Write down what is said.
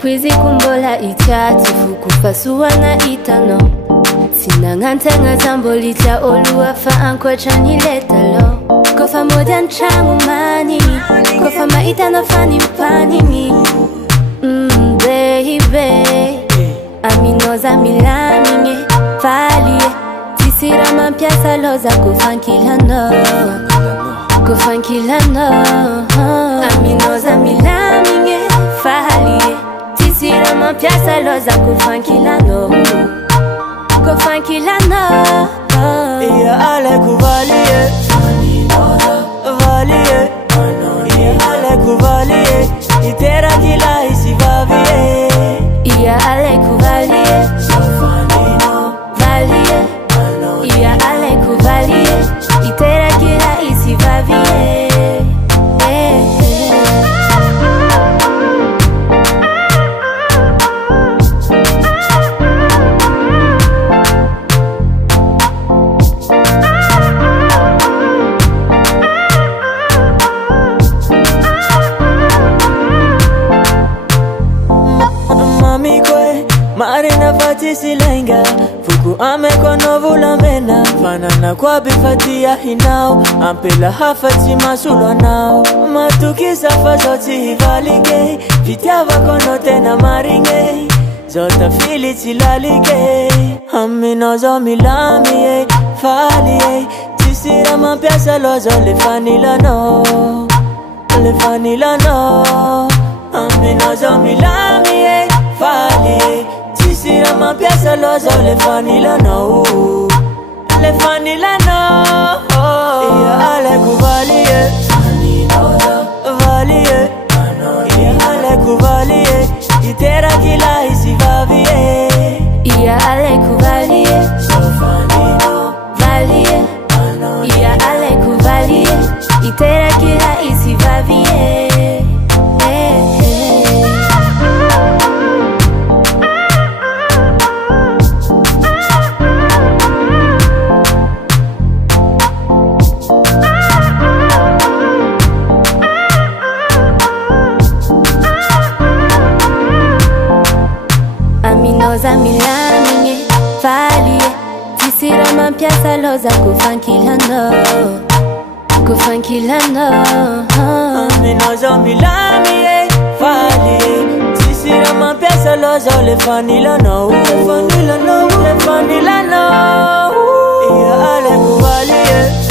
Pwizi kumbola ichatufu kufasua na itano Sinangantenga zamboli cha oluwa fa anko chani letalo Kofa moja nchangu mani Kofa maitano fani mpani baby Aminoza milaminge Falie Tisira mampiasa loza kufankilano Kufankilano Aminoza milaminge Falie Tisira mampiasa loza kufankilano Kufankilano Iya ale kuvalie Valie Iya ale kuvalie Itera kila isi vavie Iya ale kuvalie Valie Iya ale kuvalie Itera kila isi vavie Marina fati silenga Fuku ame kono vula mena Fanana kwa bifatia hinao Ampela hafati masulo nao Matuki safa zoti hivalige Vitiava kono tena maringe Zota fili tilalige Aminozo milami Fali Tisira mampiasa lozo lefanila no Lefanila no Aminozo milami Fali Tisira mapiasa lozo lefanila no Lefanila no Iya ale kuvalie Valie Iya ale kuvalie Itera kila isi vavie Iya ale kuvalie Valie Iya ale kuvalie Itera kila isi vavie Aminoza milaminge Falie Tisira mampiasa loza kufankilano Kufankilano Aminoza milaminge Falie Tisira mampiasa loza lefanila no Lefanila no Iya ale kuvalie